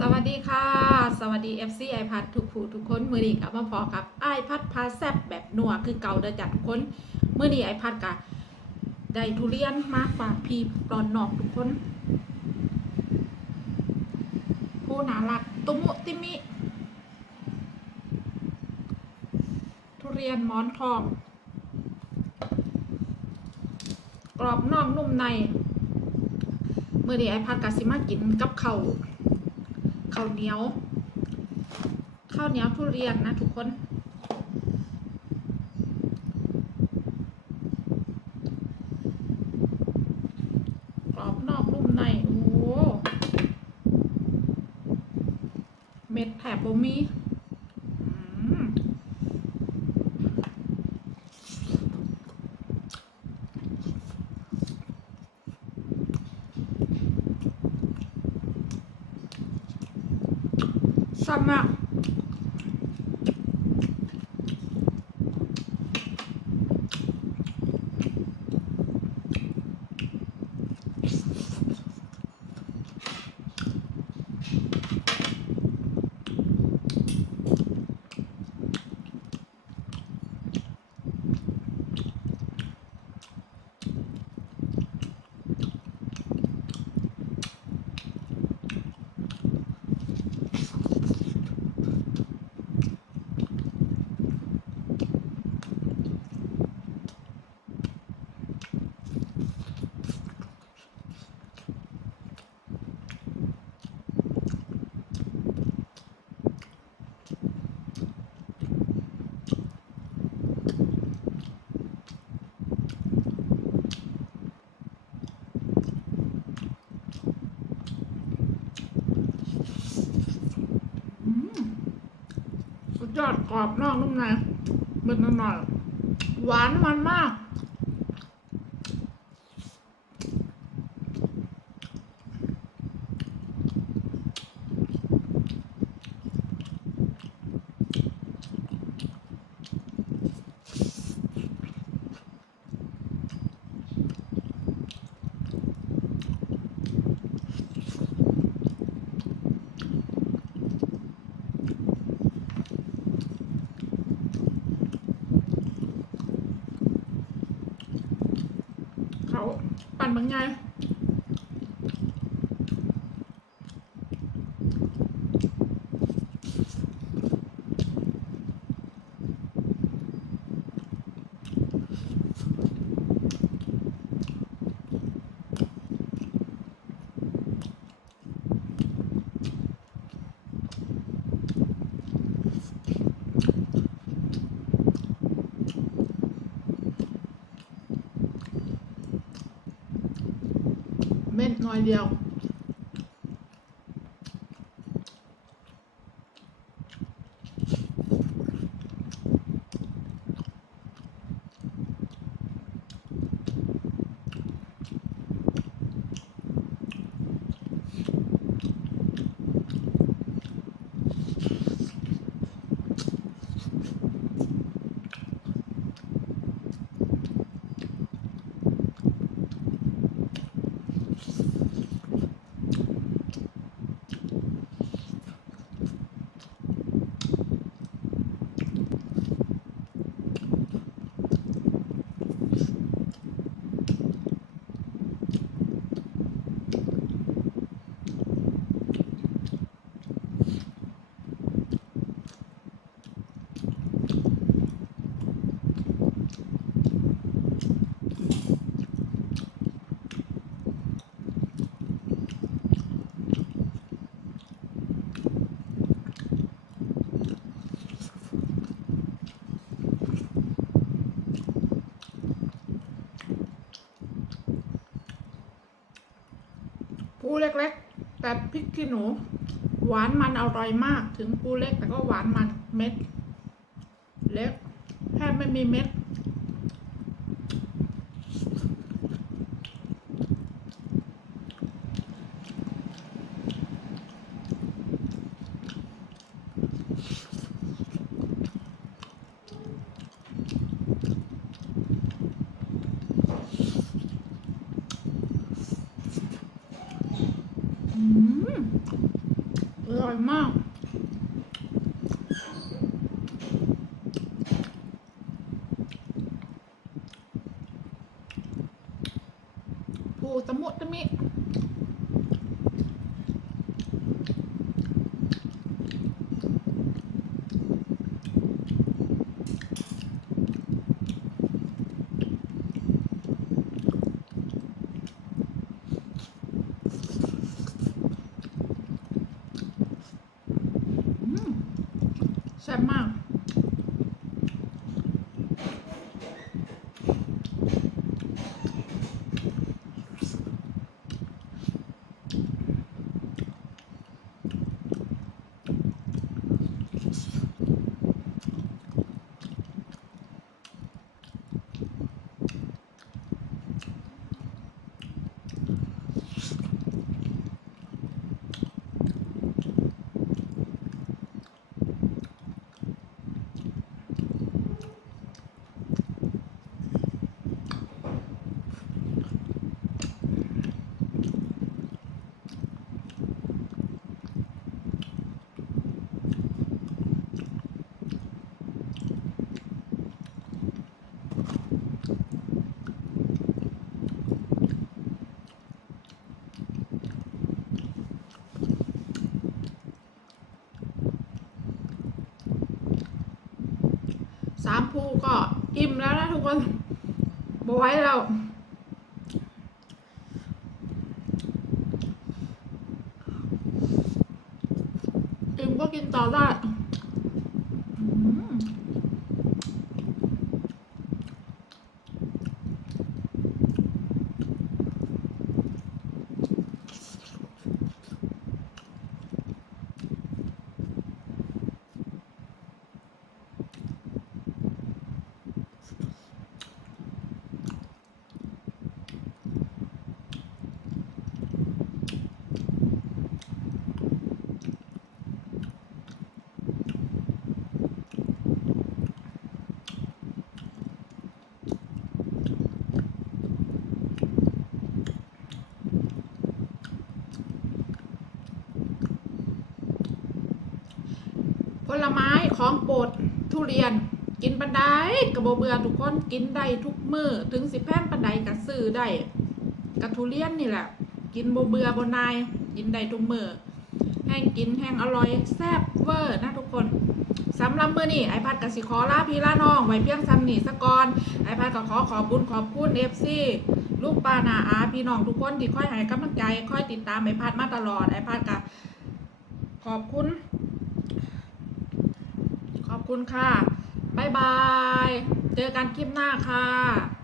สวัสดีค่ะ สวัสดี FC ไอพัดทุกผู้ทุกคนมือดีกับมาพอกับไอพัดพาแซบแบบนัวคือเก่าเดจัดทุกคนมือดีไอพัดกะได้ทุเรียนมาฝากพี่ปลอนนอกทุกคน ผู้น่ารักตุมุติมิ ทุเรียนหมอนทอง กรอบนอกนุ่มในเมื่อดีไอพัดกะสิมากินกับเขาว ข้าวเหนียวข้าวเหนียวทุเรียนนะ ทุกคนกรอบนอกนุ่มในโอ้โหเม็ดแถบบ่มีอืม ซ้ำอะอืมสุดยอด กรอบนอกนุ่มในเม็ดหน่อยหวานมันมาก เขา ปั่ นบ กูเล็กๆ แต่พริกขี้หนู หวานมันอร่อยมาก ถึงปูเล็กแต่ก็หวานมันเม็ด เล็กแทบไม่มีเม็ด อยมากผูตะมุตะมิ อืมแซ่บมาก สามภูก็ อิ่มแล้วนะทุกคนบไหว้แล้วอิ่มก็กินต่อได้ ของโปรดทุเรียน กินปันไดกระโบเบือทุกคนกินได้ทุกมือถึงสิแพงปันไดกระซื้อได้กระทุเรียนนี่แหละ กินโบเบือบนาย กินได้ทุกมือแห้งกินแห้งอร่อยแซ่บเวอร์นะทุกคนสำหรับมือนี่ไอพัดกับสิขอลาพี่ลาน้อง ไว้เพียงซ้ำนี่สะกอนไอพัดก็ขอขอบคุญขอบคุณเอฟซีลูกปานาอาพี่น้องทุกคนที่คอยให้กำลังใจคอยติดตามไอพัดมาตลอดไอพัดกับขอบคุณ คุณค่ะ บ๊ายบาย เจอกันคลิปหน้าค่ะ